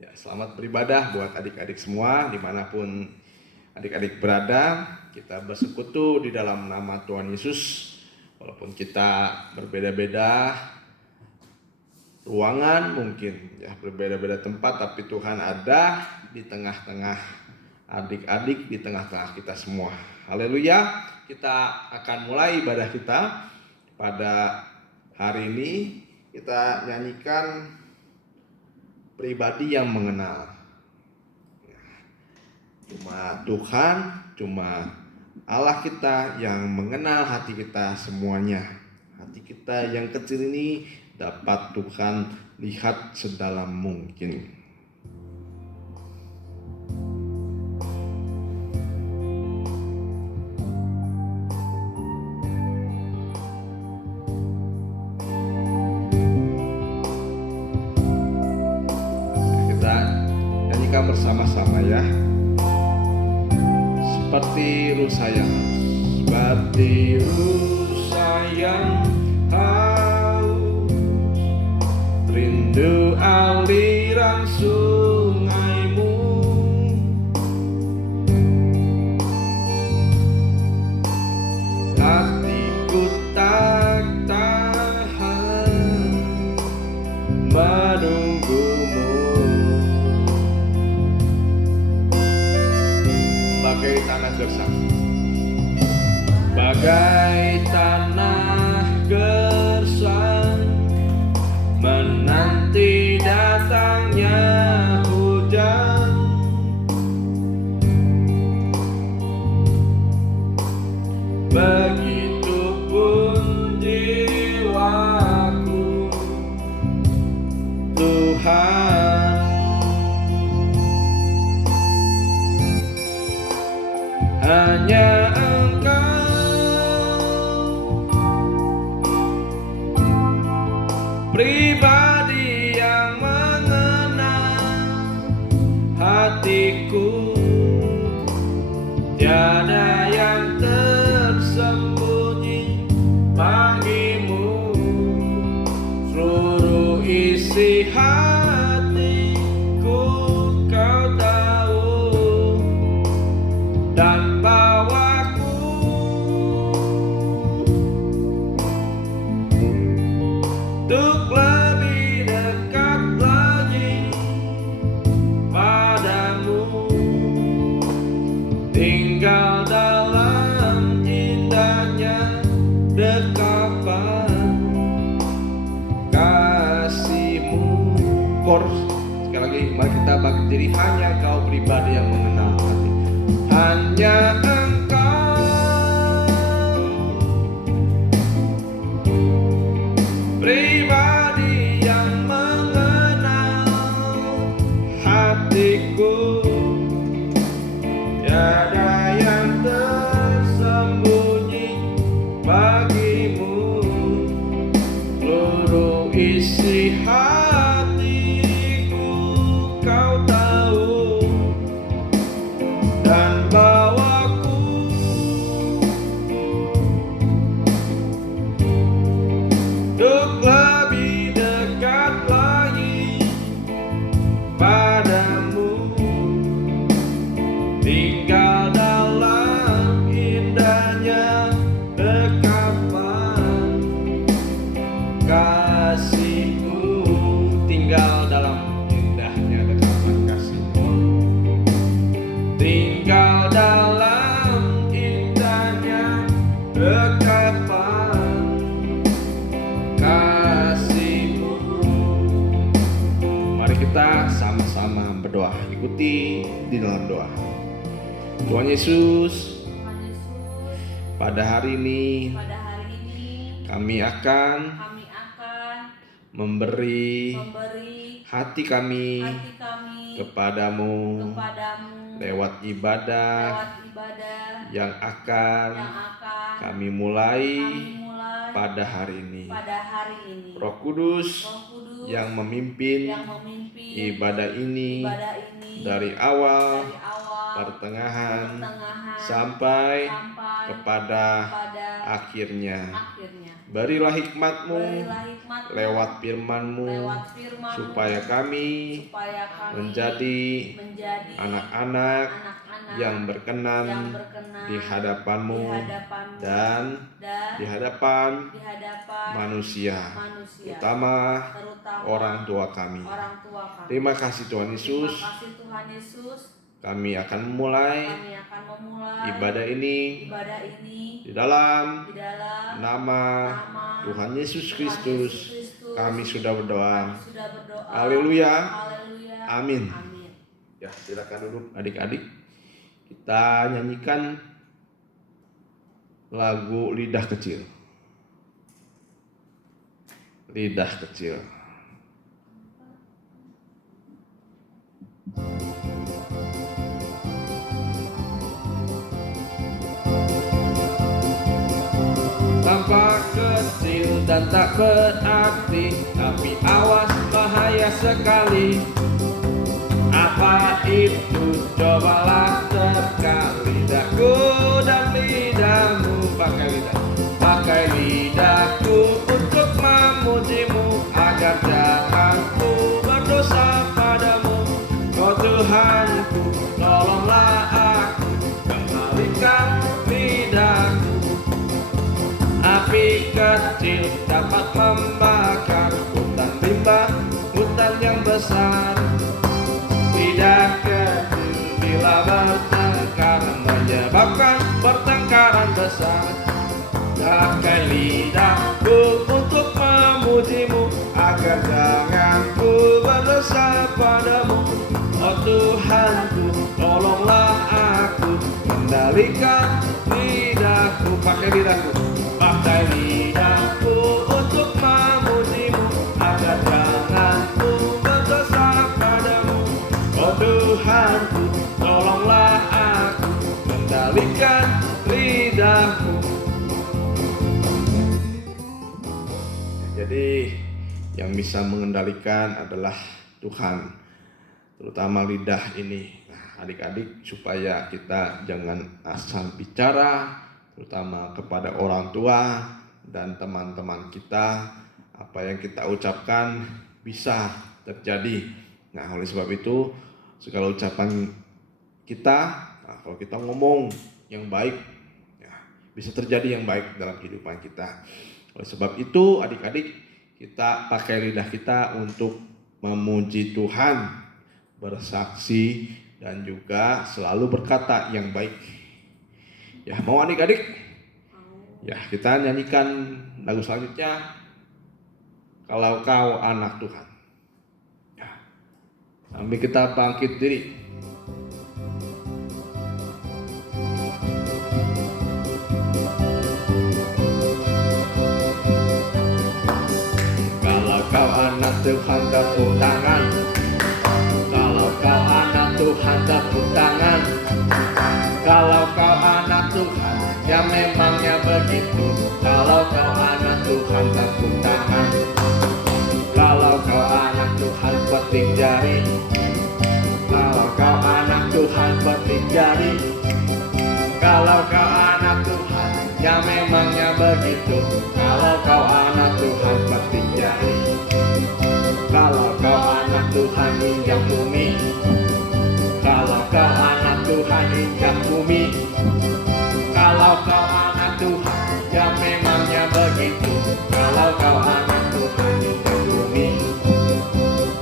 Ya, selamat beribadah buat adik-adik semua dimanapun adik-adik berada. Kita bersekutu di dalam nama Tuhan Yesus. Walaupun kita berbeda-beda ruangan, mungkin ya berbeda-beda tempat, tapi Tuhan ada di tengah-tengah adik-adik, di tengah-tengah kita semua. Haleluya. Kita akan mulai ibadah kita pada hari ini. Kita nyanyikan pribadi yang mengenal. Cuma Tuhan, cuma Allah kita yang mengenal hati kita semuanya. Hati kita yang kecil ini dapat Tuhan lihat sedalam mungkin. Kita nyanyikan bersama-sama ya. Seperti rusa yang haus, rindu aliran sungaimu. Hatiku tak tahan menunggumu. Bagai tanah gersang, bagai tanah gersang, menanti datangnya hujan. Begitupun jiwaku, Tuhan. Hanya Engkau, pribadi yang mengenal hatiku. Tiada yang tersembunyi bagimu. Seluruh isi hatiku Kau tahu, dan bawaku untuk lebih dekat lagi padamu. Tinggal dalam indahnya dekapan kasih-Mu. Kor, sekali lagi mari kita bangkit diri. Hanya Kau pribadi yang mengenal hati. Hanya Engkau, pribadi yang mengenal hatiku. Tiada yang tersembunyi bagimu. Seluruh isi hatiku Kau tahu, dan bawaku untuk lebih dekat lagi padamu. Tinggal dalam indahnya dekapan kasih-Mu. Tinggal dalam indahnya dekapan kasih-Mu. Tinggal dalam indahnya dekapan kasih-Mu. Mari kita sama-sama berdoa. Ikuti di dalam doa. Tuhan Yesus, pada hari ini kami akan memberi hati kami kepadamu lewat ibadah yang akan kami mulai pada hari ini. Roh Kudus yang memimpin ibadah ini dari awal, pertengahan sampai kepada akhirnya. Berilah hikmat-Mu lewat firman-Mu, supaya kami menjadi anak-anak yang berkenan di hadapan-Mu dan di hadapan manusia, terutama orang tua kami. Terima kasih Tuhan Yesus. Kami akan memulai ibadah ini di dalam nama Tuhan Yesus Kristus. Kami sudah berdoa. Haleluya. Amin. Ya, silakan duduk adik-adik. Kita nyanyikan lagu Lidah Kecil. Lidah Kecil. Tampak kecil dan tak berarti, tapi awas bahaya sekali. Apa itu? Cobalah terka lidahku dan lidahmu. Pakai lidahku untuk memuji-Mu, agar jangan ku berdosa padamu. Oh Tuhanku, tolonglah aku, kendalikan lidahku. Api kecil dapat membakar hutan rimba, hutan yang besar. Lidah kecil bila bertengkar menyebabkan pertengkaran besar. Pakai lidahku untuk memuji-Mu, agar jangan ku berdosa padamu. Oh Tuhanku, tolonglah aku, kendalikan lidahku. Pakai lidahku untuk memuji-Mu, agar jangan ku berdosa padamu. Oh Tuhanku, tolonglah aku, kendalikan lidahku. Jadi yang bisa mengendalikan adalah Tuhan, terutama lidah ini. Nah, adik-adik, supaya kita jangan asal bicara, terutama kepada orang tua dan teman-teman kita, apa yang kita ucapkan bisa terjadi. Nah, oleh sebab itu, segala ucapan kita, kalau kita ngomong yang baik, ya, bisa terjadi yang baik dalam kehidupan kita. Oleh sebab itu, adik-adik, kita pakai lidah kita untuk memuji Tuhan, bersaksi, dan juga selalu berkata yang baik. Ya, mau adik-adik? Ya, kita nyanyikan lagu selanjutnya, Kalau Kau Anak Tuhan. Ya, sambil kita bangkit diri. Kalau kau anak Tuhan, tepuk tangan. Kalau kau anak Tuhan, tepuk tangan. Kalau kau anak Tuhan, ya memangnya begitu. Kalau kau anak Tuhan, tepuk tangan. Kalau kau anak Tuhan, petik jari. Kalau kau anak Tuhan, petik jari. Kalau kau anak Tuhan, ya memangnya begitu. Kalau kau anak Tuhan, petik jari. Kalau kau anak Tuhan, injak bumi. Kalau kau anak Tuhan, injak bumi. Kalau kau anak Tuhan, ya memangnya begitu. Kalau kau anak Tuhan, injak bumi.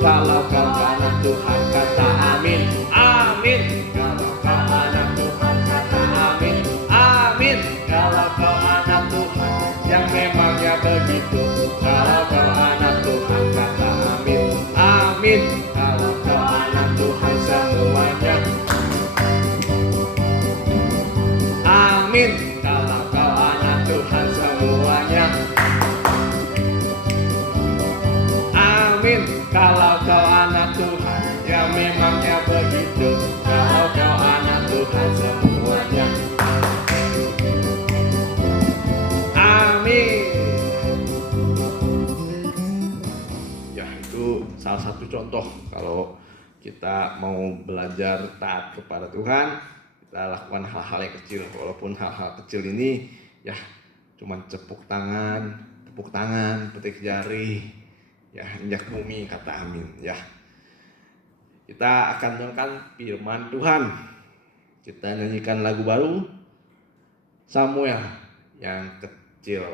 Kalau kau anak Tuhan, kata amin, amin. Kalau kau anak Tuhan, kata amin, amin. Kalau kau anak Tuhan, yang memangnya begitu. Kalau kau anak Tuhan, kata amin, amin. Kalau kau anak Tuhan semuanya, amin. Kalau kau anak Tuhan semuanya, amin. Kalau kau anak Tuhan, ya memangnya begitu. Kalau kau anak Tuhan semuanya, amin. Ya, itu salah satu contoh kalau kita mau belajar taat kepada Tuhan, kita lakukan hal-hal yang kecil. Walaupun hal-hal kecil ini ya cuman tepuk tangan, tepuk tangan, petik jari, ya injak bumi, kata amin ya. Kita akan dengarkan firman Tuhan. Kita nyanyikan lagu baru, Samuel yang kecil.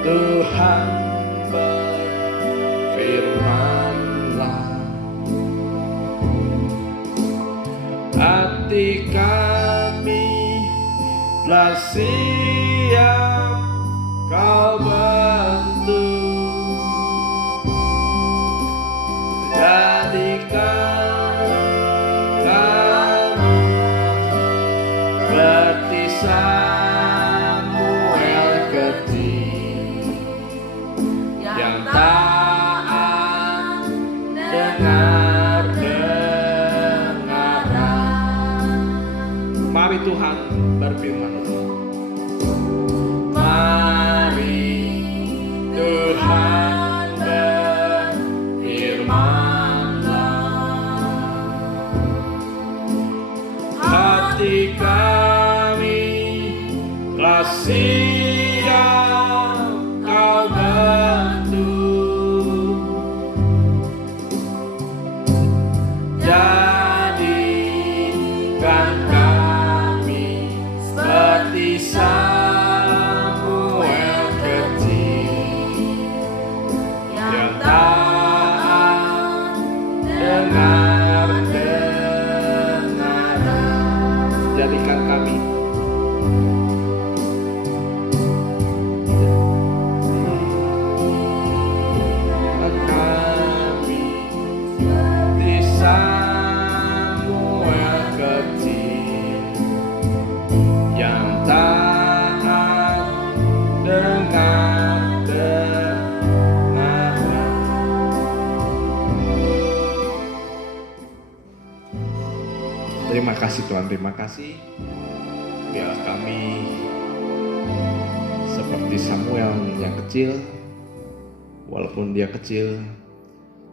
Tuhan berfirman-Lah, hati kami telah siap Kau bentuk, jadikan kami seperti Samuel kecil yang taat dengar-dengaran. Mari Tuhan berfirman. Mari Tuhan berfirman-Lah, hati kami telah siap Kau bentuk, jadikan kami seperti Samuel kecil yang taat dengar-dengaran. Jadikan kami Samuel kecil yang taat dengar-dengaran. Terima kasih Tuhan, terima kasih. Biarlah kami seperti Samuel yang kecil, walaupun dia kecil,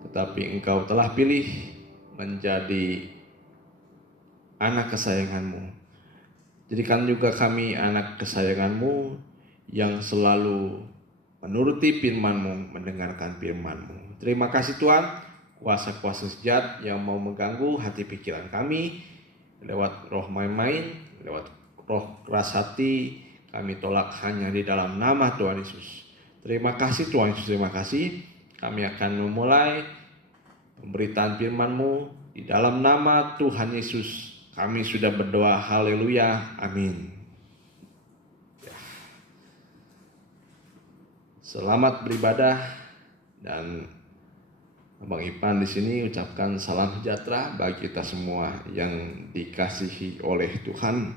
tetapi Engkau telah pilih menjadi anak kesayangan-Mu. Jadikan juga kami anak kesayangan-Mu yang selalu menuruti firman-Mu, mendengarkan firman-Mu. Terima kasih Tuhan, kuasa-kuasa jahat yang mau mengganggu hati pikiran kami, lewat roh main-main, lewat roh keras hati, kami tolak hanya di dalam nama Tuhan Yesus. Terima kasih Tuhan Yesus, terima kasih. Kami akan memulai pemberitaan firman-Mu di dalam nama Tuhan Yesus. Kami sudah berdoa, haleluya, amin. Selamat beribadah, dan Abang Ipan di sini ucapkan salam sejahtera bagi kita semua yang dikasihi oleh Tuhan.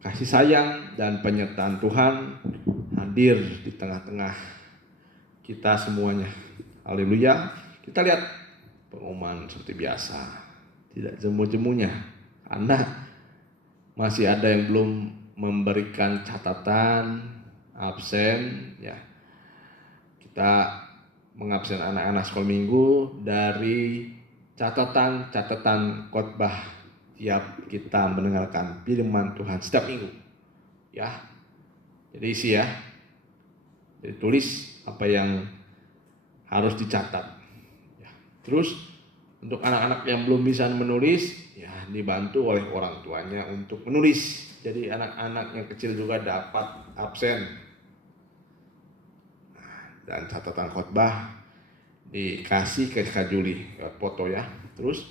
Kasih sayang dan penyertaan Tuhan hadir di tengah-tengah kita semuanya. Haleluya. Kita lihat pengumuman seperti biasa, tidak jemu-jemunya, karena masih ada yang belum memberikan catatan absen ya. Kita mengabsen anak-anak sekolah minggu dari catatan khotbah tiap kita mendengarkan firman Tuhan setiap minggu ya. Jadi isi ya, jadi tulis apa yang harus dicatat ya. Terus untuk anak-anak yang belum bisa menulis ya, dibantu oleh orang tuanya untuk menulis. Jadi anak-anak yang kecil juga dapat absen. Dan catatan khotbah dikasih ke Kak Juli foto ya. Terus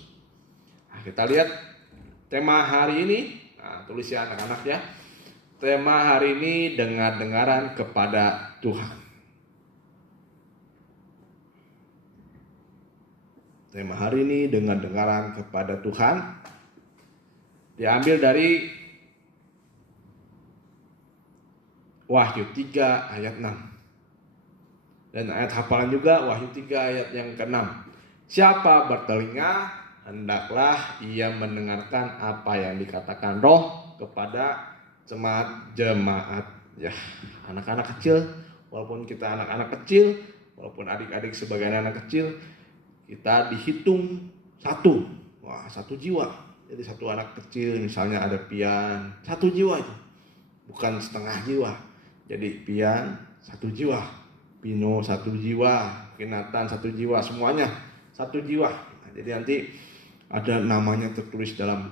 kita lihat tema hari ini. Nah, tulis ya anak-anak ya. Tema hari ini dengar-dengaran kepada Tuhan. Tema hari ini dengar-dengaran kepada Tuhan. Diambil dari Wahyu 3 ayat 6. Dan ayat hafalan juga Wahyu 3 ayat yang ke-6. Siapa bertelinga, hendaklah ia mendengarkan apa yang dikatakan Roh kepada jemaat-jemaat. Ya, anak-anak kecil, walaupun kita anak-anak kecil, walaupun adik-adik sebagai anak kecil, kita dihitung satu. Wah, satu jiwa. Jadi satu anak kecil misalnya ada Pian, satu jiwa itu. Bukan setengah jiwa. Jadi Pian satu jiwa, Pino satu jiwa, Nathan satu jiwa, semuanya satu jiwa. Nah, jadi nanti ada namanya tertulis dalam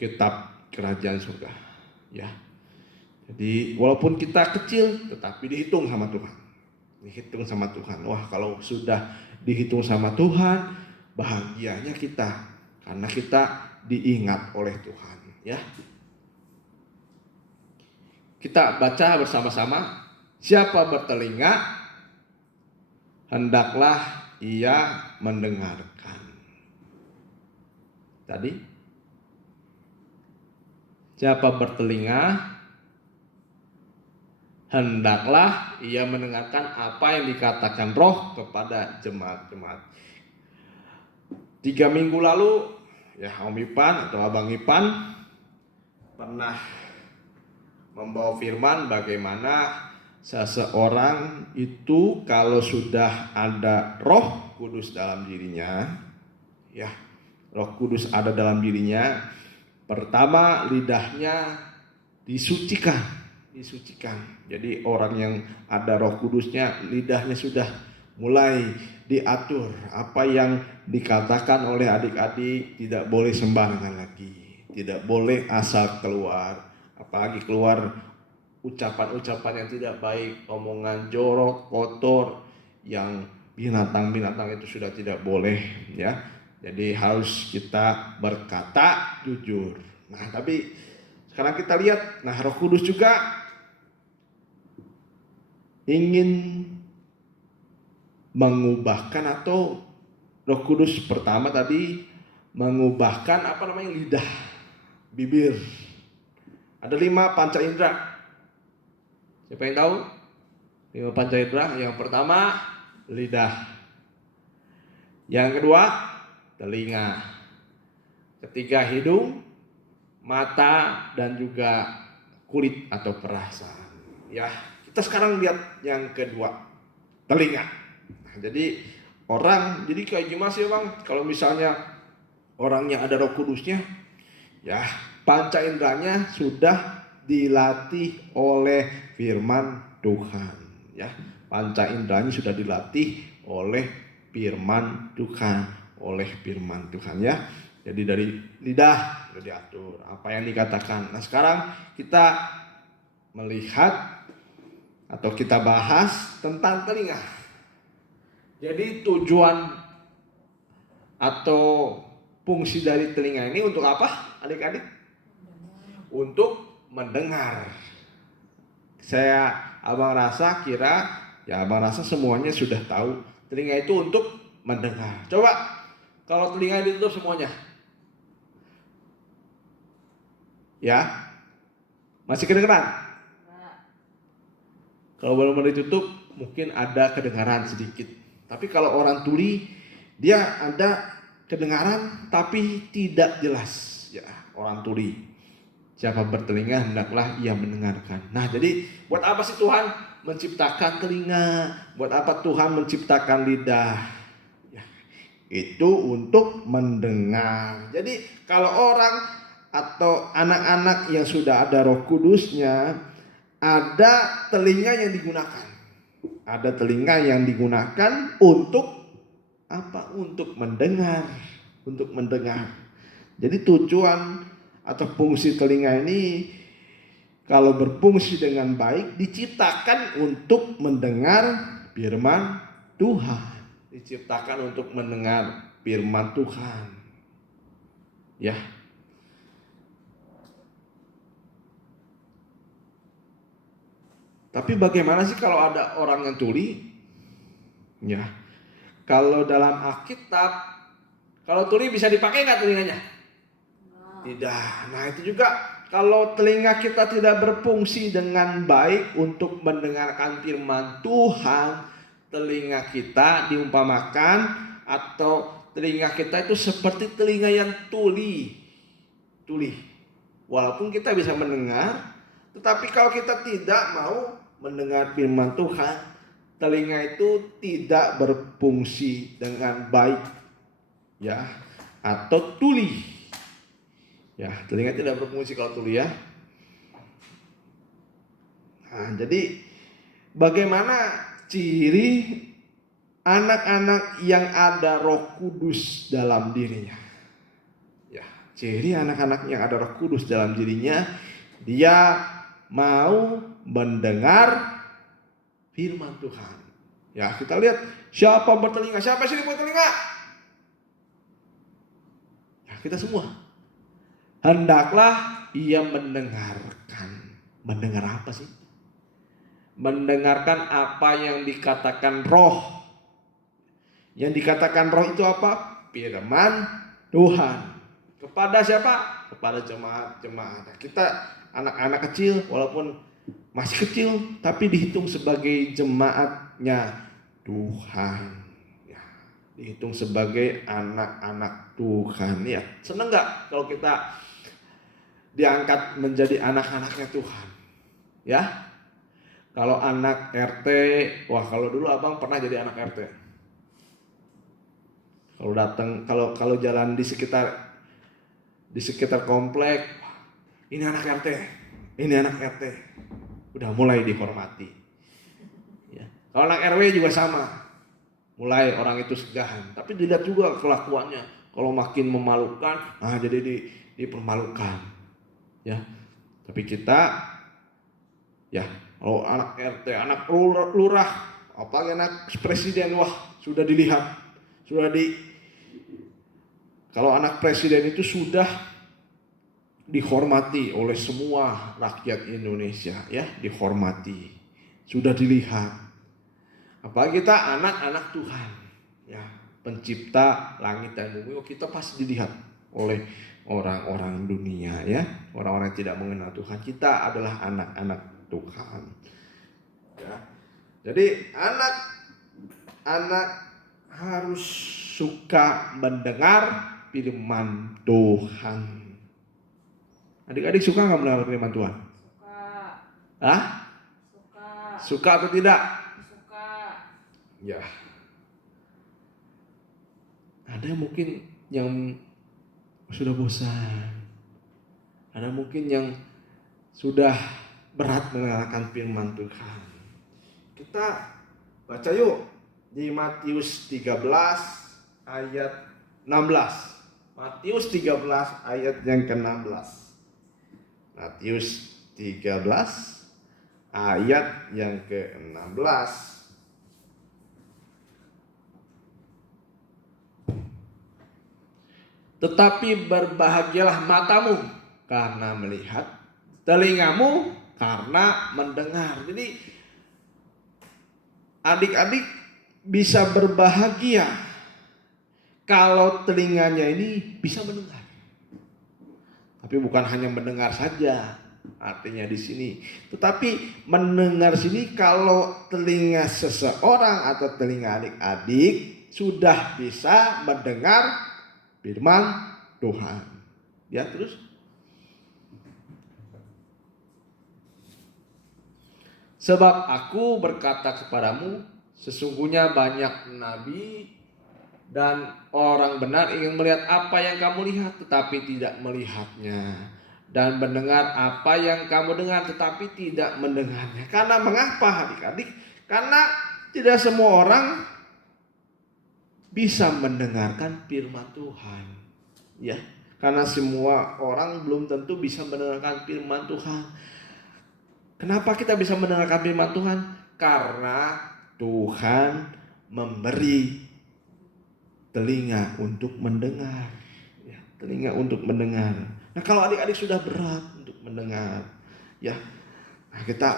kitab kerajaan surga. Ya. Jadi walaupun kita kecil, tetapi dihitung sama Tuhan. Dihitung sama Tuhan. Wah, kalau sudah dihitung sama Tuhan, bahagianya kita, karena kita diingat oleh Tuhan. Ya. Kita baca bersama-sama. Siapa bertelinga, hendaklah ia mendengarkan. Tadi, siapa bertelinga, hendaklah ia mendengarkan apa yang dikatakan Roh kepada jemaat-jemaat. 3 minggu lalu, ya Om Ipan atau Abang Ipan pernah membawa firman bagaimana seseorang itu kalau sudah ada Roh Kudus dalam dirinya, ya, Roh Kudus ada dalam dirinya, pertama lidahnya disucikan. Jadi orang yang ada Roh Kudusnya, lidahnya sudah mulai diatur. Apa yang dikatakan oleh adik-adik tidak boleh sembarangan lagi, tidak boleh asal keluar. Apalagi keluar ucapan-ucapan yang tidak baik, omongan jorok, kotor, yang binatang-binatang itu sudah tidak boleh, ya. Jadi harus kita berkata jujur. Nah, tapi sekarang kita lihat, nah Roh Kudus juga ingin mengubahkan, atau Roh Kudus pertama tadi mengubahkan lidah, bibir. Ada 5 panca indera. Siapa yang tahu? 5 panca indera. Yang pertama lidah. Yang kedua telinga. Ketiga hidung, mata, dan juga kulit atau perasaan. Ya, kita sekarang lihat yang kedua, telinga. Nah, jadi kayak gimana sih Bang? Kalau misalnya orang yang ada Roh Kudusnya, ya panca inderanya sudah dilatih oleh firman Tuhan, ya. Panca inderanya sudah dilatih oleh firman Tuhan, ya. Jadi dari lidah sudah diatur apa yang dikatakan. Nah, sekarang kita melihat atau kita bahas tentang telinga. Jadi tujuan atau fungsi dari telinga ini untuk apa, adik-adik? Untuk mendengar. Abang rasa semuanya sudah tahu telinga itu untuk mendengar. Coba kalau telinga ditutup semuanya, ya, masih kedengeran? Kalau belum ditutup mungkin ada kedengaran sedikit. Tapi kalau orang tuli, dia ada kedengaran tapi tidak jelas, ya, orang tuli. Siapa bertelinga hendaklah ia mendengarkan. Nah, jadi buat apa sih Tuhan menciptakan telinga? Buat apa Tuhan menciptakan lidah? Ya, itu untuk mendengar. Jadi kalau orang atau anak-anak yang sudah ada Roh Kudusnya, ada telinga yang digunakan. Ada telinga yang digunakan untuk apa? Untuk mendengar. Jadi tujuan atau fungsi telinga ini kalau berfungsi dengan baik diciptakan untuk mendengar firman Tuhan. Diciptakan untuk mendengar firman Tuhan. Ya. Tapi bagaimana sih kalau ada orang yang tuli? Ya. Kalau dalam Alkitab, kalau tuli bisa dipakai nggak telinganya? Tidak. Nah, itu juga kalau telinga kita tidak berfungsi dengan baik untuk mendengarkan firman Tuhan, telinga kita diumpamakan atau telinga kita itu seperti telinga yang tuli. Walaupun kita bisa mendengar, tetapi kalau kita tidak mau mendengar firman Tuhan, telinga itu tidak berfungsi dengan baik, ya, atau tuli. Ya, telinga tidak berfungsi kalau tuli, ya. Nah, jadi bagaimana ciri anak-anak yang ada Roh Kudus dalam dirinya? Ya, ciri anak-anak yang ada Roh Kudus dalam dirinya, dia mau mendengar firman Tuhan. Ya, kita lihat siapa bertelinga, siapa sini bertelinga? Ya, kita semua. Hendaklah ia mendengarkan. Mendengar apa sih? Mendengarkan apa yang dikatakan Roh. Yang dikatakan Roh itu apa? Firman Tuhan. Kepada siapa? Kepada jemaat-jemaat. Kita anak-anak kecil, walaupun masih kecil, tapi dihitung sebagai jemaatnya Tuhan. Ya, dihitung sebagai anak-anak Tuhan. Ya, seneng gak kalau kita diangkat menjadi anak-anaknya Tuhan? Ya, kalau anak RT, wah kalau dulu abang pernah jadi anak RT. Kalau datang, kalau jalan di sekitar komplek, ini anak RT, ini anak RT, udah mulai dihormati. Ya. Kalau anak RW juga sama, mulai orang itu segahan. Tapi dilihat juga kelakuannya. Kalau makin memalukan, nah jadi dipermalukan. Ya, tapi kita, ya, kalau anak RT, anak lurah, apalagi anak presiden, wah sudah dilihat, kalau anak presiden itu sudah dihormati oleh semua rakyat Indonesia, ya, dihormati, sudah dilihat. Apalagi kita anak-anak Tuhan, ya, pencipta langit dan bumi, kita pasti dilihat oleh orang-orang dunia, ya, orang-orang yang tidak mengenal Tuhan. Kita adalah anak-anak Tuhan, ya. Jadi anak-anak harus suka mendengar firman Tuhan. Adik-adik suka nggak mendengar firman Tuhan? Suka. Hah? Suka. Suka atau tidak? Suka. Ya. Ada mungkin yang sudah bosan. Ada mungkin yang sudah berat mendengarkan firman Tuhan. Kita baca yuk di Matius 13 ayat 16. Matius 13 ayat yang ke-16. Matius 13 ayat yang ke-16. Tetapi berbahagialah matamu karena melihat, telingamu karena mendengar. Jadi adik-adik bisa berbahagia kalau telinganya ini bisa mendengar. Tapi bukan hanya mendengar saja, artinya di sini. Tetapi mendengar sini kalau telinga seseorang atau telinga adik-adik sudah bisa mendengar firman Tuhan. Ya, terus sebab aku berkata kepadamu, sesungguhnya banyak nabi dan orang benar ingin melihat apa yang kamu lihat tetapi tidak melihatnya, dan mendengar apa yang kamu dengar tetapi tidak mendengarnya. Karena mengapa adik-adik? Karena tidak semua orang bisa mendengarkan firman Tuhan. Ya, karena semua orang belum tentu bisa mendengarkan firman Tuhan. Kenapa kita bisa mendengarkan firman Tuhan? Karena Tuhan memberi telinga untuk mendengar, ya, telinga untuk mendengar. Nah, kalau adik-adik sudah berat untuk mendengar, ya, nah kita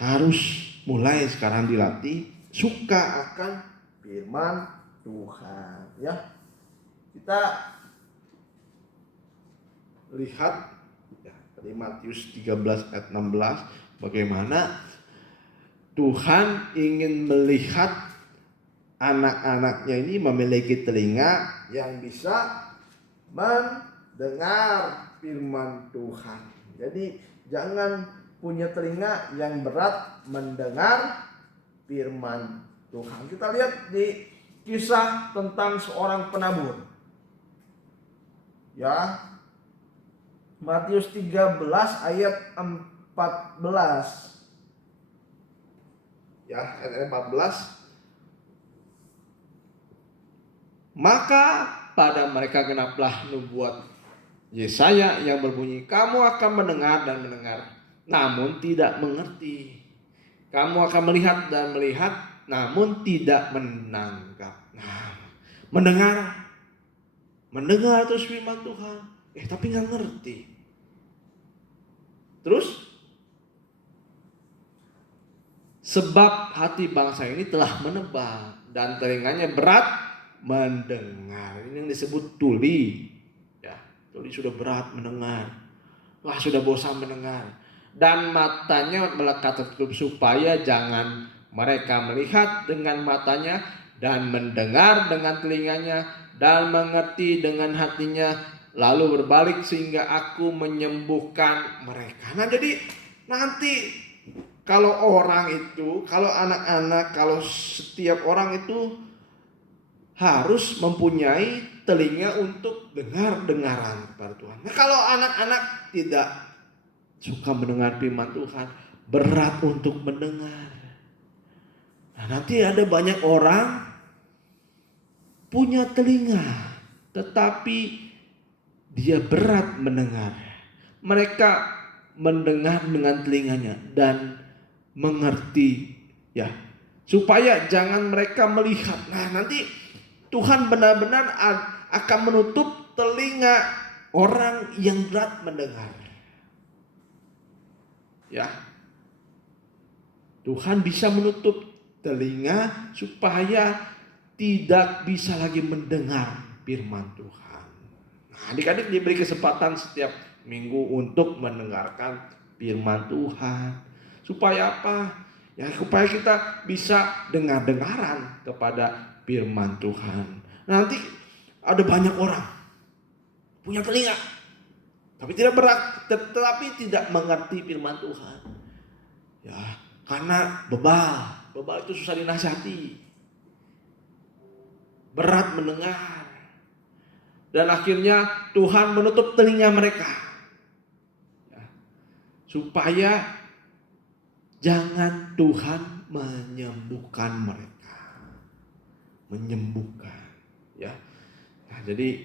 harus mulai sekarang dilatih suka akan firman Tuhan, ya. Kita lihat ya, dari Matius 13 ayat 16 bagaimana Tuhan ingin melihat anak-anaknya ini memiliki telinga yang bisa mendengar firman Tuhan. Jadi jangan punya telinga yang berat mendengar firman Tuhan. Kita lihat di kisah tentang seorang penabur. Ya. Matius 13 ayat 14. Ya, ayat 14. Maka pada mereka genaplah nubuat Yesaya yang berbunyi, kamu akan mendengar dan mendengar, namun tidak mengerti. Kamu akan melihat dan melihat, namun tidak menangkap. Nah, mendengar terus firman Tuhan, tapi nggak ngerti. Terus, sebab hati bangsa ini telah menebal dan telinganya berat mendengar. Ini yang disebut tuli. Ya, tuli sudah berat mendengar. Wah, sudah bosan mendengar. Dan matanya melekat tertutup supaya jangan mereka melihat dengan matanya dan mendengar dengan telinganya dan mengerti dengan hatinya lalu berbalik sehingga aku menyembuhkan mereka. Nah, jadi nanti kalau orang itu, kalau anak-anak, kalau setiap orang itu harus mempunyai telinga untuk dengar-dengaran kepada Tuhan. Nah, kalau anak-anak tidak suka mendengar firman Tuhan, berat untuk mendengar. Nah, nanti ada banyak orang punya telinga, tetapi dia berat mendengar. Mereka mendengar dengan telinganya dan mengerti, ya, supaya jangan mereka melihat. Nah, nanti Tuhan benar-benar akan menutup telinga orang yang berat mendengar. Ya, Tuhan bisa menutup telinga supaya tidak bisa lagi mendengar firman Tuhan. Nah, adik-adik diberi kesempatan setiap minggu untuk mendengarkan firman Tuhan. Supaya apa? Ya, supaya kita bisa dengar-dengaran kepada firman Tuhan. Nanti ada banyak orang punya telinga, tapi tidak berat, tetapi tidak mengerti firman Tuhan. Ya, karena bebal itu susah dinasihati, berat mendengar, dan akhirnya Tuhan menutup telinga mereka, ya, supaya jangan Tuhan menyembuhkan mereka. Ya. Nah, jadi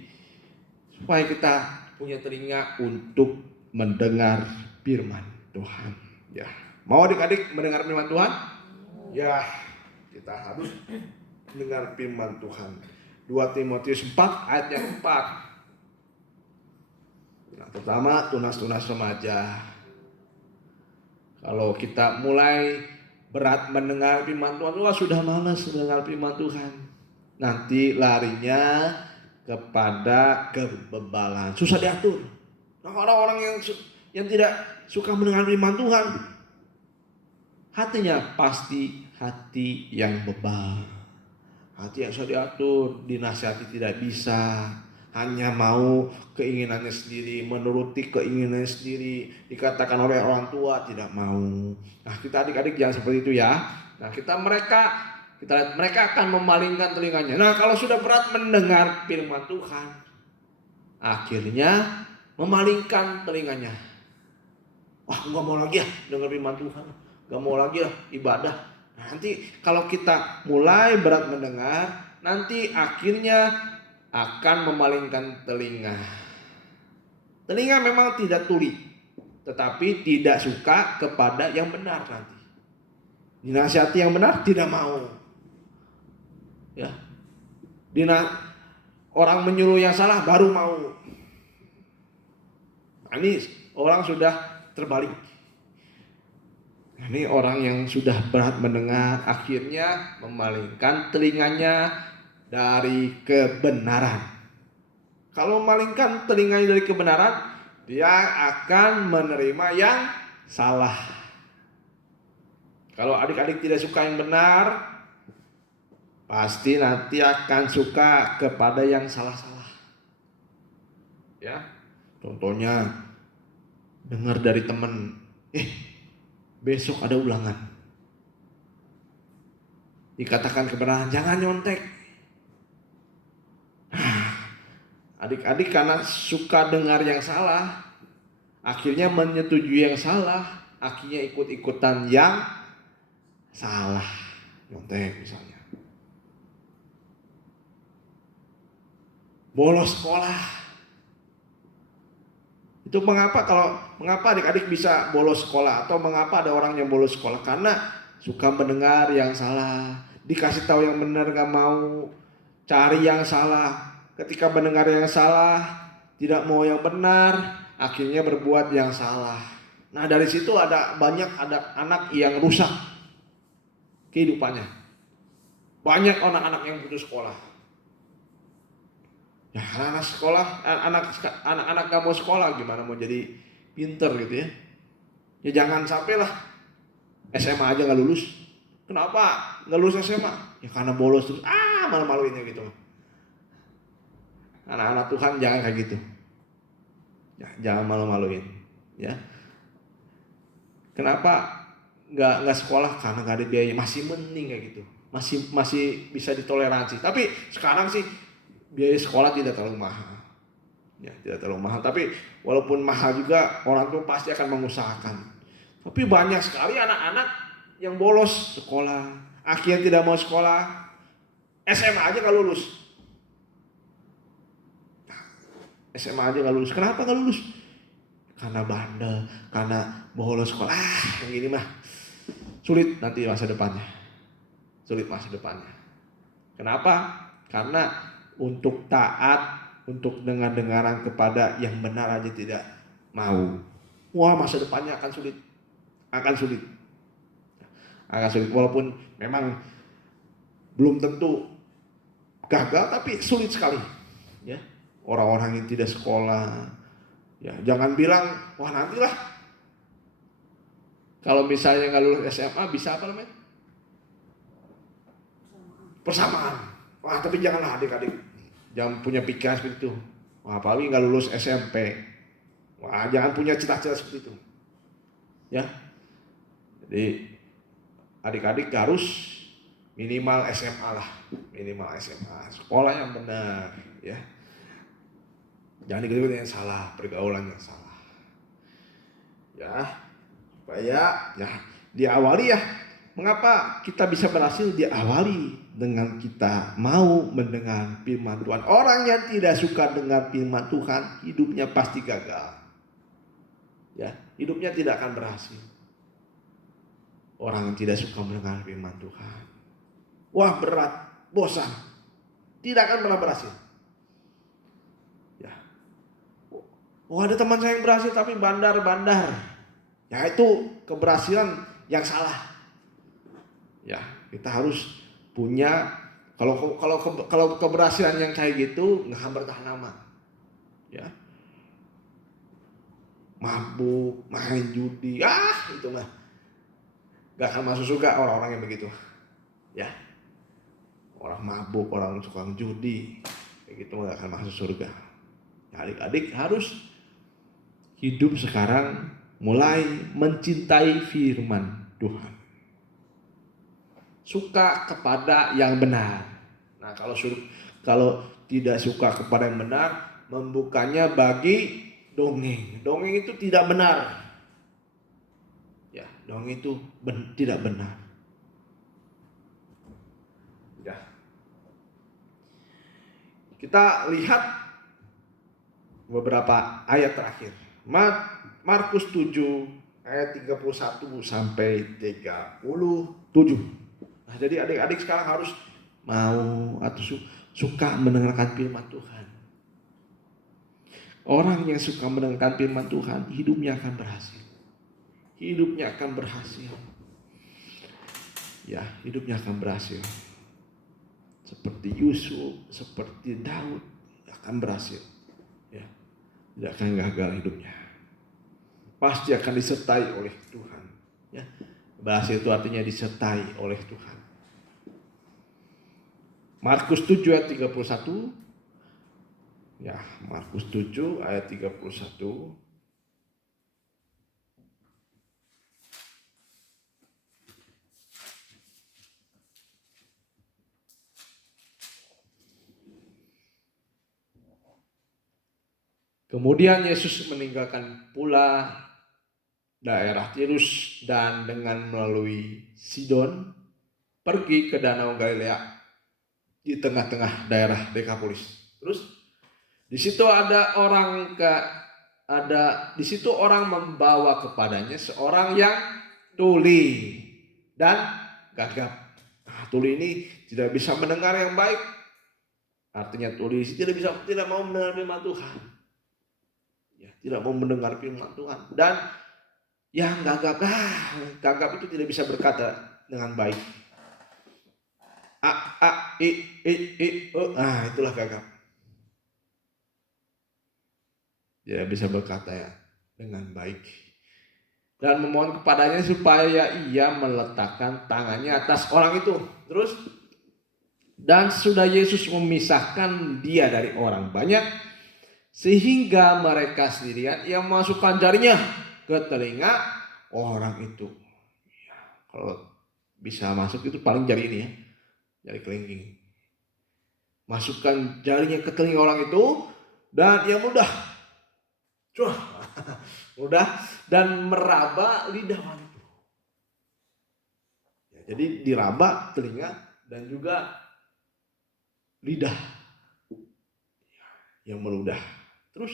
supaya kita punya telinga untuk mendengar firman Tuhan. Ya. Mau adik-adik mendengar firman Tuhan? Ya, kita harus mendengar firman Tuhan. 2 Timotius 4 ayat yang 4. Nah, pertama, tunas-tunas remaja. Kalau kita mulai berat mendengar firman Tuhan, wah sudah malas mendengar firman Tuhan. Nanti larinya kepada kebebalan, susah diatur. Nah, orang-orang yang tidak suka mendengar firman Tuhan, hatinya pasti hati yang bebal, hati yang susah diatur, dinasihati tidak bisa, hanya mau keinginannya sendiri, menuruti keinginannya sendiri, dikatakan oleh orang tua tidak mau. Nah, kita adik-adik jangan seperti itu ya. Nah, kita lihat mereka akan memalingkan telinganya. Nah, kalau sudah berat mendengar firman Tuhan, akhirnya memalingkan telinganya. Wah, nggak mau lagi ya dengar firman Tuhan, nggak mau lagi ya ibadah. Nah, nanti kalau kita mulai berat mendengar, nanti akhirnya akan memalingkan telinga. Telinga memang tidak tuli, tetapi tidak suka kepada yang benar nanti. Dinasihati yang benar tidak mau. Ya, orang menyuruh yang salah baru mau. Nah, ini orang sudah terbalik. Ini orang yang sudah berat mendengar, akhirnya memalingkan telinganya dari kebenaran. Kalau memalingkan telinganya dari kebenaran, dia akan menerima yang salah. Kalau adik-adik tidak suka yang benar, pasti nanti akan suka kepada yang salah-salah. Ya, contohnya dengar dari teman, besok ada ulangan. Dikatakan kebenaran, jangan nyontek. Adik-adik karena suka dengar yang salah, akhirnya menyetujui yang salah, akhirnya ikut-ikutan yang salah. Nyontek misalnya. Bolos sekolah. Itu mengapa adik-adik bisa bolos sekolah, atau mengapa ada orang yang bolos sekolah? Karena suka mendengar yang salah, dikasih tahu yang benar gak mau, cari yang salah. Ketika mendengar yang salah, tidak mau yang benar, akhirnya berbuat yang salah. Nah, dari situ ada anak yang rusak kehidupannya. Banyak anak-anak yang putus sekolah. Ya, anak-anak gak mau sekolah, gimana mau jadi pinter gitu ya. Ya jangan sampai lah SMA aja gak lulus. Kenapa gak lulus SMA? Ya karena bolos terus, malu-maluinnya gitu. Anak-anak Tuhan jangan kayak gitu. Ya, jangan malu-maluin. Ya. Kenapa nggak sekolah? Karena nggak ada biaya. Masih mending kayak gitu. Masih bisa ditoleransi. Tapi sekarang sih biaya sekolah tidak terlalu mahal. Ya, tidak terlalu mahal. Tapi walaupun mahal juga, orang tua pasti akan mengusahakan. Tapi banyak sekali anak-anak yang bolos sekolah, akhirnya tidak mau sekolah, SMA aja nggak lulus. SMA aja nggak lulus. Kenapa nggak lulus? Karena bandel, karena bolos sekolah. Yang gini mah sulit nanti masa depannya. Sulit masa depannya. Kenapa? Karena untuk taat, untuk dengar-dengaran kepada yang benar aja tidak mau. Wah, masa depannya akan sulit. Akan sulit. Walaupun memang belum tentu gagal, tapi sulit sekali. Ya. Orang-orang yang tidak sekolah, ya jangan bilang, wah nantilah kalau misalnya nggak lulus SMA bisa apa namanya? Persamaan. Wah, tapi janganlah adik-adik, jangan punya pikiran seperti itu. Wah, apalagi nggak lulus SMP. Wah, jangan punya cita-cita seperti itu. Ya, jadi adik-adik harus minimal SMA lah, minimal SMA, sekolah yang benar, ya. Jangan ikut-ikut yang salah, pergaulan yang salah. Ya, supaya ya diawali ya. Mengapa kita bisa berhasil? Diawali dengan kita mau mendengar firman Tuhan. Orang yang tidak suka dengar firman Tuhan, hidupnya pasti gagal. Ya, hidupnya tidak akan berhasil. Orang yang tidak suka mendengar firman Tuhan, wah berat, bosan, tidak akan pernah berhasil. Wah, ada teman saya yang berhasil tapi bandar-bandar. Ya itu keberhasilan yang salah. Ya, kita harus punya kalau keberhasilan yang kayak gitu nggak akan bertahan lama. Ya. Mabuk, main judi, itu mah nggak akan masuk surga orang-orang yang begitu. Ya. Orang mabuk, orang suka judi, kayak gitu nggak akan masuk surga. Ya, adik-adik harus hidup sekarang mulai mencintai firman Tuhan. Suka kepada yang benar. Nah, kalau tidak suka kepada yang benar, membukanya bagi dongeng. Dongeng itu tidak benar. Ya, dongeng itu tidak benar. Ya. Kita lihat beberapa ayat terakhir. Markus 7 ayat 31 sampai 37. Nah, jadi adik-adik sekarang harus mau atau suka mendengarkan firman Tuhan. Orang yang suka mendengarkan firman Tuhan, hidupnya akan berhasil. Hidupnya akan berhasil. Ya, hidupnya akan berhasil. Seperti Yusuf, seperti Daud akan berhasil. Ya. Tidak akan gagal hidupnya. Pasti akan disertai oleh Tuhan. Ya. Berhasil itu artinya disertai oleh Tuhan. Markus 7 ayat 31. Ya, Markus 7 ayat 31. Kemudian Yesus meninggalkan pula daerah Tirus dan dengan melalui Sidon pergi ke Danau Galilea di tengah-tengah daerah Dekapolis. Terus di situ di situ orang membawa kepadanya seorang yang tuli dan gagap. Nah, tuli ini tidak bisa mendengar yang baik. Artinya tuli tidak mau mendengar firman Tuhan. Ya, tidak mau mendengar firman Tuhan. Dan yang gagap itu tidak bisa berkata dengan baik. Itulah gagap. Dia bisa berkata ya dengan baik. Dan memohon kepadanya supaya ia meletakkan tangannya atas orang itu. Terus, dan sudah Yesus memisahkan dia dari orang banyak, sehingga mereka sendirian, ia memasukkan jarinya ke telinga orang itu. Ya, kalau bisa masuk itu paling jari ini ya, jari kelingking. Masukkan jarinya ke telinga orang itu, dan ia mudah dan meraba lidah orang itu. Ya, jadi diraba telinga dan juga lidah yang meludah. Terus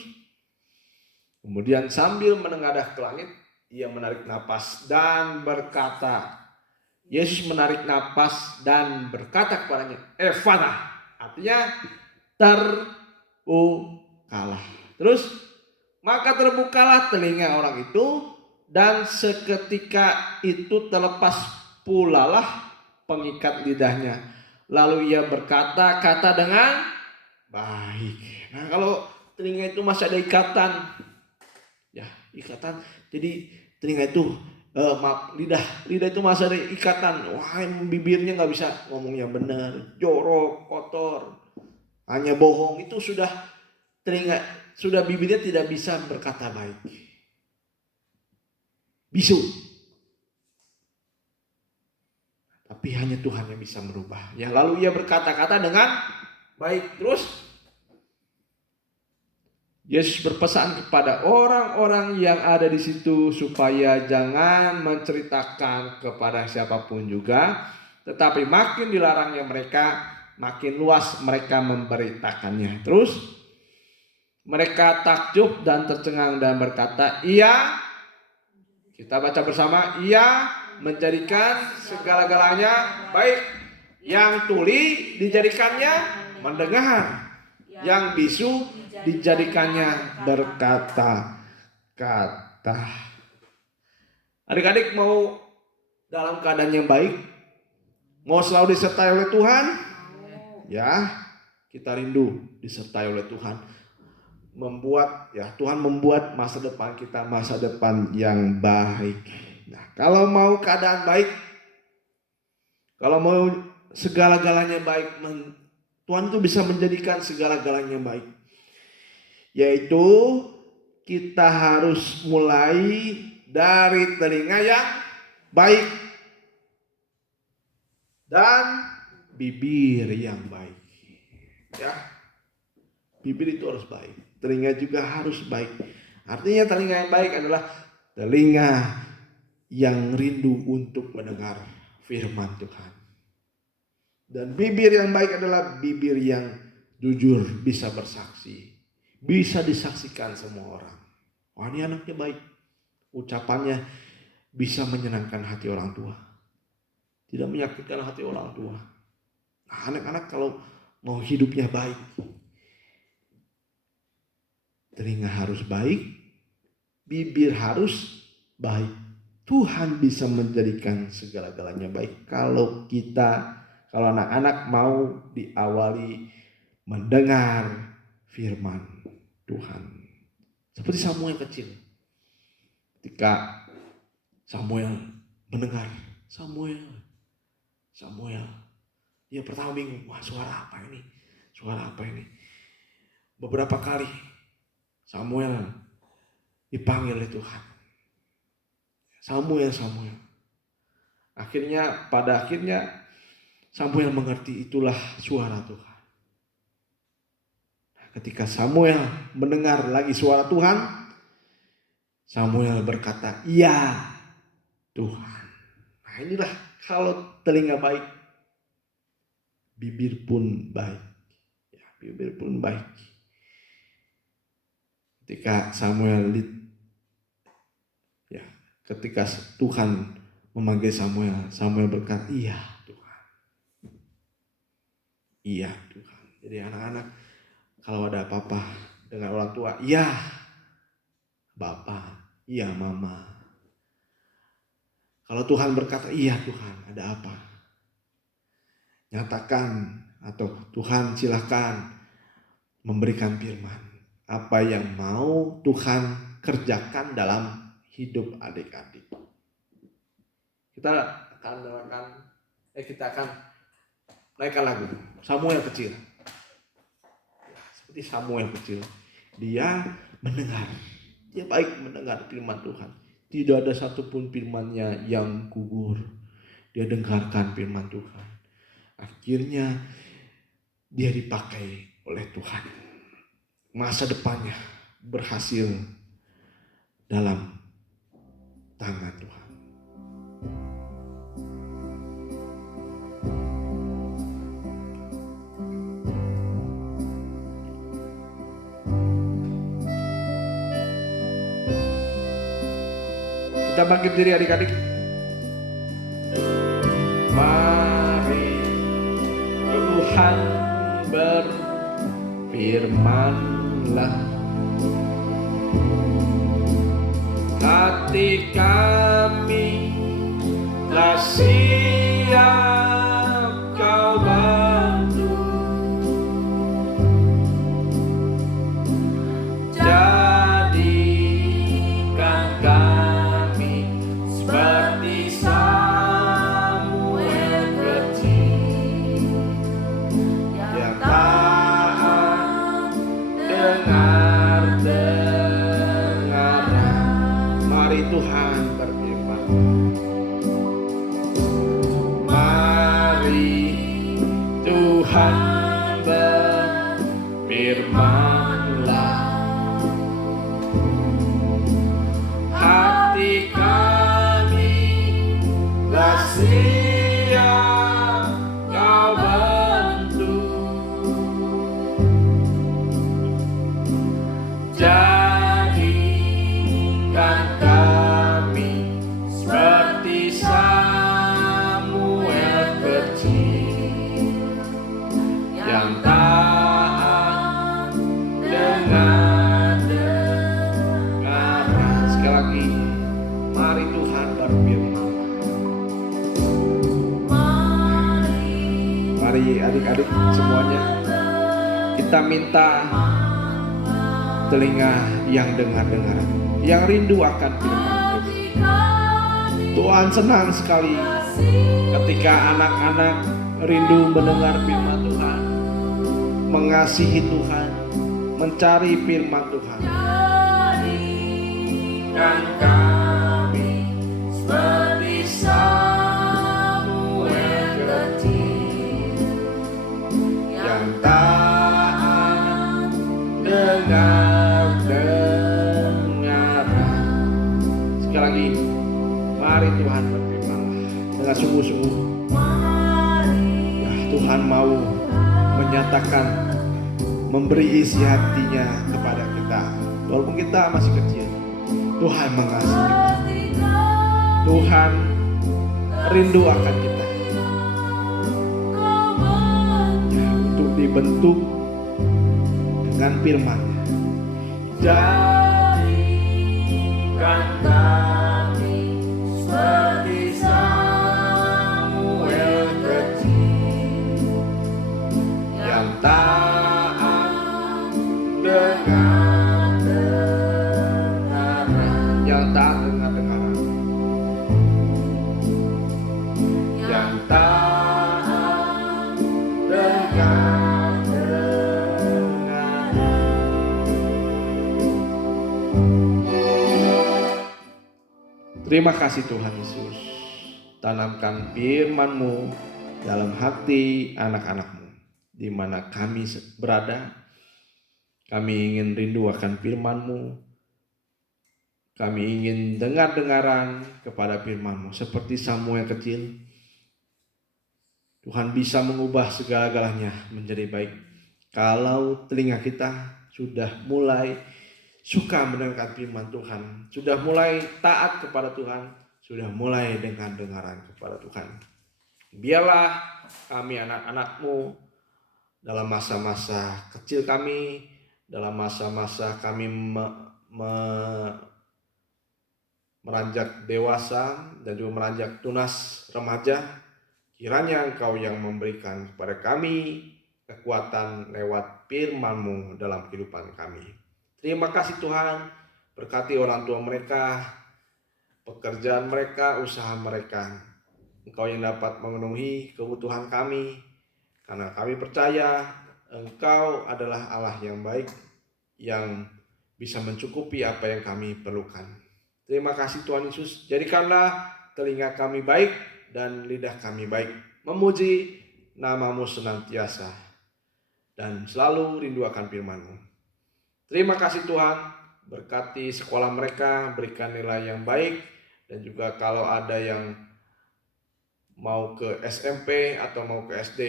kemudian sambil menengadah ke langit, ia menarik napas dan berkata, Yesus menarik napas dan berkata kepadanya, Ephata, artinya terbukalah. Terus maka terbukalah telinga orang itu, dan seketika itu terlepas pulalah pengikat lidahnya. Lalu ia berkata-kata dengan baik. Nah, kalau telinga itu masih ada ikatan, ya ikatan. Jadi telinga itu lidah itu masih ada ikatan. Wah, bibirnya nggak bisa ngomongnya benar, jorok, kotor, hanya bohong. Itu sudah bibirnya tidak bisa berkata baik. Bisu. Tapi hanya Tuhan yang bisa merubah. Ya, lalu ia berkata-kata dengan baik. Terus Yesus berpesan kepada orang-orang yang ada di situ supaya jangan menceritakan kepada siapapun juga, tetapi makin dilarangnya mereka, makin luas mereka memberitakannya. Terus mereka takjub dan tercengang dan berkata, kita baca bersama, ia menjadikan segala-galanya baik. Yang tuli dijadikannya mendengar, yang bisu dijadikannya berkata-kata. Adik-adik mau dalam keadaan yang baik, mau selalu disertai oleh Tuhan? Ya, kita rindu disertai oleh Tuhan. Tuhan membuat masa depan kita masa depan yang baik. Nah, kalau mau keadaan baik, kalau mau segala-galanya baik, Tuhan itu bisa menjadikan segala-galanya baik. Yaitu kita harus mulai dari telinga yang baik dan bibir yang baik. Ya, bibir itu harus baik, telinga juga harus baik. Artinya telinga yang baik adalah telinga yang rindu untuk mendengar firman Tuhan. Dan bibir yang baik adalah bibir yang jujur, bisa bersaksi, bisa disaksikan semua orang. Wah, ini anaknya baik. Ucapannya bisa menyenangkan hati orang tua, tidak menyakitkan hati orang tua. Nah, anak-anak kalau mau hidupnya baik, telinga harus baik, bibir harus baik. Tuhan bisa menjadikan segala-galanya baik kalau anak-anak mau diawali mendengar firman Tuhan. Seperti Samuel kecil. Ketika Samuel mendengar, Samuel, Dia pertama bingung, wah suara apa ini? Suara apa ini? Beberapa kali Samuel dipanggil oleh Tuhan. Samuel. Pada akhirnya Samuel mengerti itulah suara Tuhan. Ketika Samuel mendengar lagi suara Tuhan, Samuel berkata, "Iya, Tuhan." Nah, inilah kalau telinga baik, bibir pun baik. Ya, bibir pun baik. Ketika ketika Tuhan memanggil Samuel, Samuel berkata, "Iya, Tuhan." Iya, Tuhan. Jadi anak-anak, kalau ada apa-apa dengan orang tua, iya, Bapak, iya, Mama. Kalau Tuhan berkata, "Iya, Tuhan, ada apa?" Nyatakan, atau Tuhan silahkan memberikan firman. Apa yang mau Tuhan kerjakan dalam hidup adik-adik. Kita akan naikkan lagu Samuel kecil. Seperti Samuel kecil, dia mendengar, dia baik mendengar firman Tuhan. Tidak ada satupun firman-Nya yang gugur. Dia dengarkan firman Tuhan. Akhirnya dia dipakai oleh Tuhan. Masa depannya berhasil dalam tangan Tuhan. Kita bangkit diri adik-adik. Mari Tuhan berfirmanlah, hati kami telah siap Kau bantu. Jadikan kami seperti Samuel kecil yang taat dengar. Mari Tuhan berfirman. Mari Tuhan berfirmanlah, hati kami telah siap Kau bantu. Jadikan kami seperti Samuel kecil yang taat dengar. Sekali lagi, mari Tuhan berfirman. Mari adik-adik semuanya, kita minta telinga yang dengar-dengar, yang rindu akan firman Tuhan. Tuhan senang sekali ketika anak-anak rindu mendengar firman Tuhan, mengasihi Tuhan, mencari firman Tuhan. Kan kami seperti Samuel kecil yang taat dengar. Sekali lagi, mari Tuhan berfirman dengan sungguh-sungguh. Ya, Tuhan mau menyatakan, memberi isi hatinya kepada kita. Walaupun kita masih kecil, Tuhan mengasihi kita. Tuhan rindu akan kita, ya, untuk dibentuk dengan firman-Nya. Jadikan kami seperti Samuel kecil yang taat dengar, yang taat dengar, yang taat Terima kasih Tuhan Yesus. Tanamkan firman-Mu dalam hati anak-anak-Mu. Di mana kami berada, kami ingin rindu akan firman-Mu. Kami ingin dengar-dengaran kepada firman-Mu. Seperti Samuel kecil, Tuhan bisa mengubah segala-galanya menjadi baik. Kalau telinga kita sudah mulai suka mendengarkan firman Tuhan, sudah mulai taat kepada Tuhan, sudah mulai dengar-dengaran kepada Tuhan. Biarlah kami anak-anak-Mu dalam masa-masa kecil kami, dalam masa-masa kami meranjak dewasa dan juga meranjak tunas remaja, kiranya Engkau yang memberikan kepada kami kekuatan lewat firman-Mu dalam kehidupan kami. Terima kasih Tuhan, berkati orang tua mereka, pekerjaan mereka, usaha mereka. Engkau yang dapat memenuhi kebutuhan kami, karena kami percaya Engkau adalah Allah yang baik, yang bisa mencukupi apa yang kami perlukan. Terima kasih Tuhan Yesus, jadikanlah telinga kami baik dan lidah kami baik, memuji nama-Mu senantiasa, dan selalu rindu akan firman-Mu. Terima kasih Tuhan, berkati sekolah mereka, berikan nilai yang baik, dan juga kalau ada yang mau ke SMP atau mau ke SD,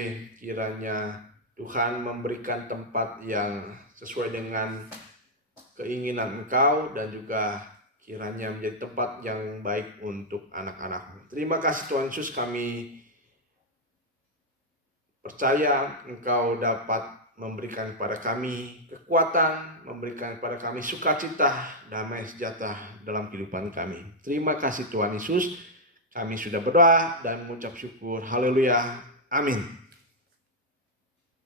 kiranya Tuhan memberikan tempat yang sesuai dengan keinginan Engkau, dan juga kiranya menjadi tempat yang baik untuk anak-anak-Mu. Terima kasih Tuhan Yesus, kami percaya Engkau dapat memberikan kepada kami kekuatan, memberikan kepada kami sukacita, damai sejahtera dalam kehidupan kami. Terima kasih Tuhan Yesus, kami sudah berdoa dan mengucap syukur. Haleluya. Amin.